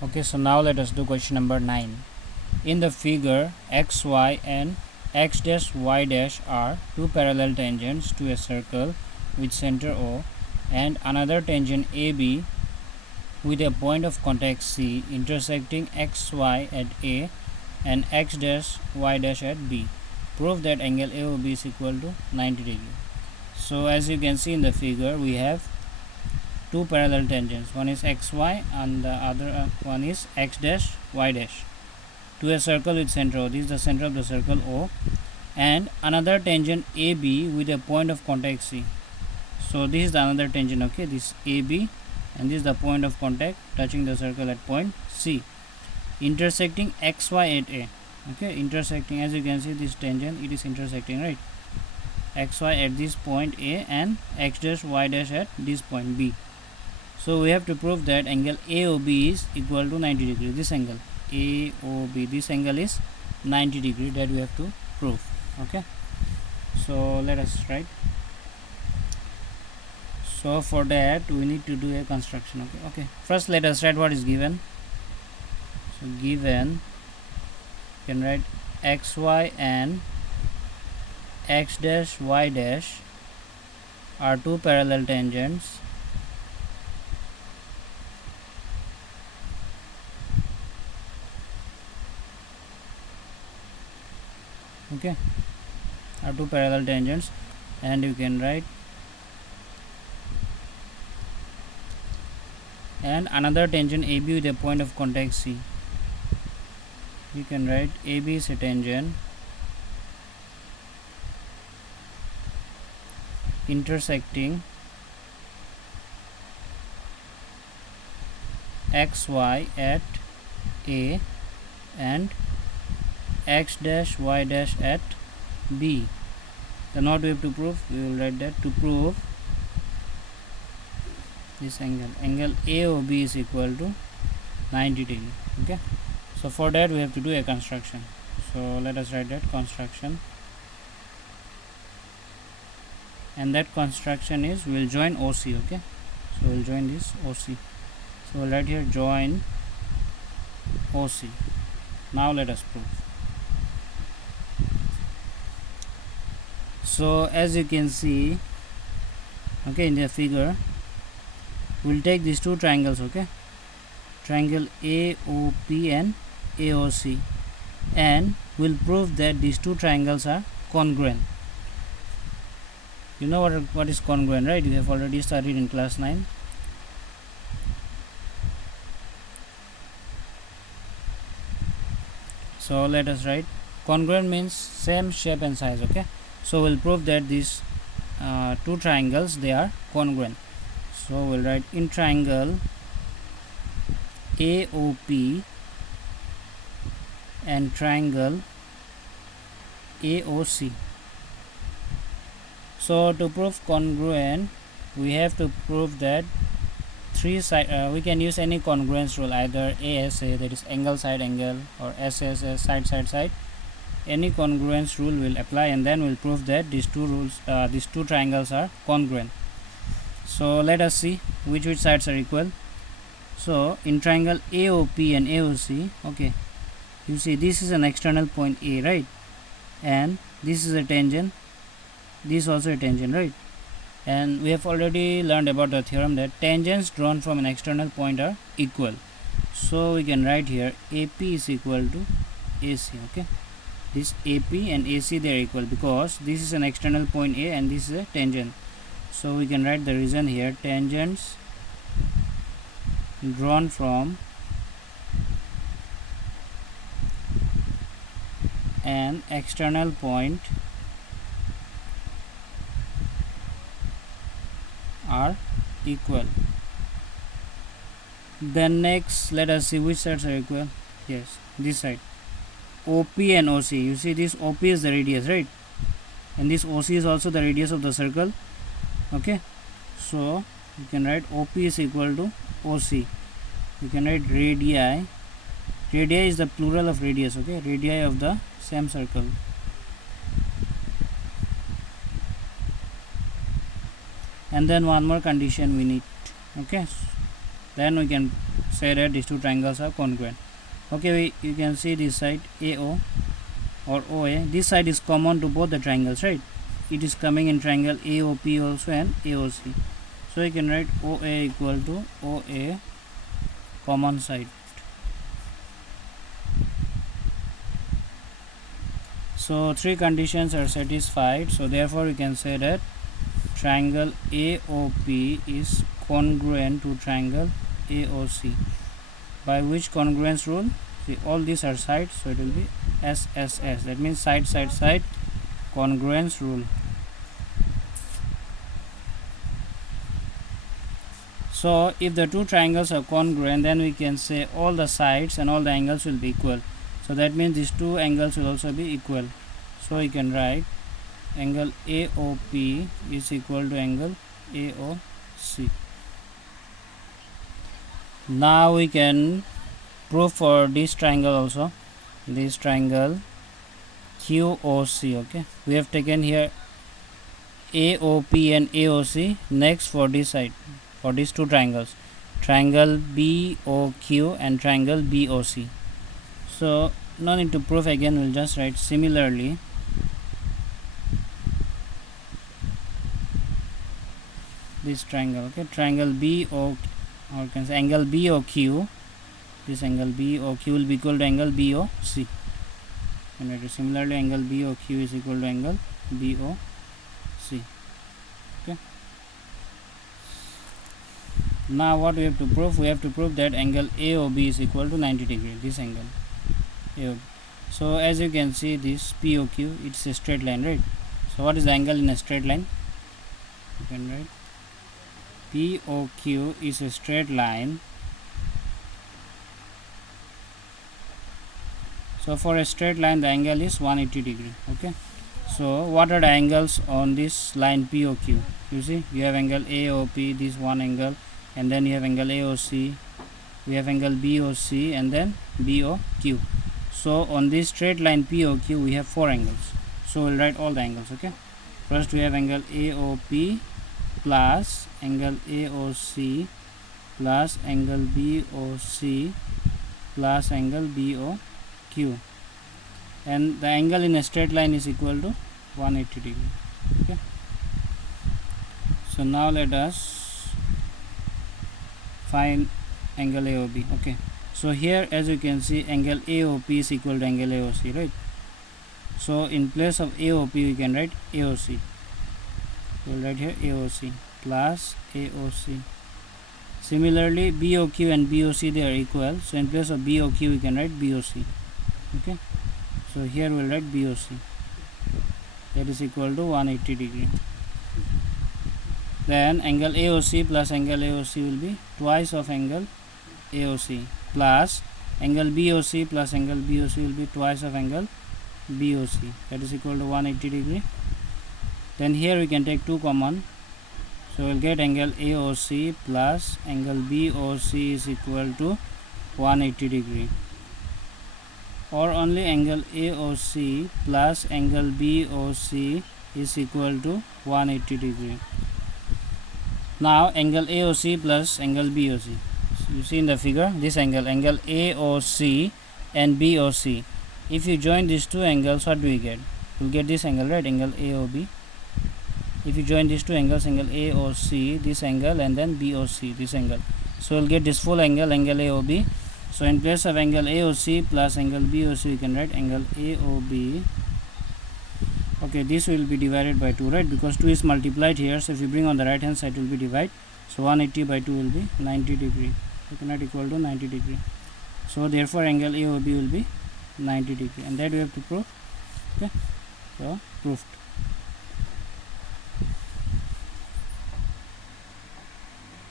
Okay, so now let us do question number 9. In the figure, x, y and x dash y dash are two parallel tangents to a circle with center O and another tangent AB with a point of contact C intersecting x, y at A and x dash y dash at B. Prove that angle AOB is equal to 90 degree. So as you can see in the figure, we have two parallel tangents. One is xy and the other one is x dash y dash to a circle with center O. This is the center of the circle O, and another tangent AB with a point of contact C. So this is the another tangent. Okay, this AB, and this is the point of contact touching the circle at point C, intersecting xy at A. Okay, intersecting, as you can see this tangent, it is intersecting, right? Xy at this point A and x dash y dash at this point B. So we have to prove that angle AOB is equal to 90 degree. This angle AOB, this angle is 90 degree, that we have to prove. Okay, so let us write. So for that we need to do a construction. Okay, first let us write what is given. So given, you can write xy and x dash y dash are two parallel tangents are two parallel tangents, and you can write and another tangent AB with a point of contact C. You can write AB is a tangent intersecting xy at A and x dash y dash at B. Then what we have to prove? We will write that to prove this angle AOB is equal to 90 degree. Okay, so for that we have to do a construction. So let us write that construction, and that construction is we will join OC. Okay, so we will join this OC. So we'll write here join OC. Now let us prove. So as you can see, okay, in the figure, we'll take these two triangles. Okay, triangle AOP and AOC, and we'll prove that these two triangles are congruent. You know what is congruent, right? You have already studied in class 9. So let us write congruent means same shape and size. Okay, so we'll prove that these two triangles, they are congruent. So we'll write in triangle AOP and triangle AOC. So to prove congruent, we have to prove that we can use any congruence rule, either ASA, that is angle side angle, or SSS, side side side. Any congruence rule will apply, and then we'll prove that these two triangles are congruent. So let us see which sides are equal. So in triangle AOP and AOC, okay, you see this is an external point A, right? And this is a tangent, this is also a tangent, right? And we have already learned about the theorem that tangents drawn from an external point are equal. So we can write here AP is equal to AC. Okay, this AP and AC, they are equal because this is an external point A and this is a tangent. So we can write the reason here: tangents drawn from an external point are equal. Then next, let us see which sides are equal. Yes, this side, OP and OC. You see this OP is the radius, right? And this OC is also the radius of the circle. Okay, so you can write OP is equal to OC. You can write radii. Radii is the plural of radius. Okay, radii of the same circle. And then one more condition we need. Okay, then we can say that these two triangles are congruent. Okay, you can see this side AO or OA. This side is common to both the triangles, right? It is coming in triangle AOP also and AOC. So you can write OA equal to OA common side. So three conditions are satisfied. So therefore you can say that triangle AOP is congruent to triangle AOC. By which congruence rule? See, all these are sides, so it will be SSS. That means side congruence rule. So if the two triangles are congruent, then we can say all the sides and all the angles will be equal. So that means these two angles will also be equal. So you can write angle AOP is equal to angle AOC. Now we can prove for this triangle also, this triangle QOC. Okay, we have taken here AOP and AOC. Next for this side, for these two triangles, triangle BOQ and triangle BOC. So no need to prove again, we'll just write similarly. This triangle, okay, triangle BO, or you can say angle BOQ. This angle BOQ will be equal to angle BOC. And similarly, angle BOQ is equal to angle BOC. Okay. Now what we have to prove? We have to prove that angle AOB is equal to 90 degree. This angle AOB. So as you can see, this POQ, it's a straight line, right? So what is the angle in a straight line? You can write POQ is a straight line. So for a straight line, the angle is 180 degree. Okay. So what are the angles on this line POQ? You see, you have angle AOP, this one angle, and then you have angle AOC, we have angle BOC, and then BOQ. So on this straight line POQ, we have four angles. So we'll write all the angles. Okay. First we have angle AOP plus angle AOC plus angle BOC plus angle BOQ, and the angle in a straight line is equal to 180 degree. Okay. So now let us find angle AOB. Okay. So here, as you can see, angle AOP is equal to angle AOC, right? So in place of AOP, we can write AOC. We'll write here AOC plus AOC. Similarly, BOQ and BOC, they are equal. So in place of BOQ, we can write BOC. Okay. So here we'll write BOC. That is equal to 180 degree. Then angle AOC plus angle AOC will be twice of angle AOC plus angle BOC plus angle BOC will be twice of angle BOC. That is equal to 180 degree. Then here we can take 2 common. So we'll get angle AOC plus angle BOC is equal to 180 degree. Or only angle AOC plus angle BOC is equal to 180 degree. Now angle AOC plus angle BOC. So you see in the figure, this angle AOC and BOC. If you join these two angles, what do we get? We'll get this angle, right? Angle AOB. If you join these two angles, angle AOC, this angle, and then BOC, this angle. So we'll get this full angle, angle AOB. So in place of angle AOC plus angle BOC, we can write angle AOB. Okay, this will be divided by 2, right? Because 2 is multiplied here. So if you bring on the right hand side, it will be divided. So 180 by 2 will be 90 degree. You cannot equal to 90 degree. So therefore angle AOB will be 90 degree. And that we have to prove. Okay. So proved.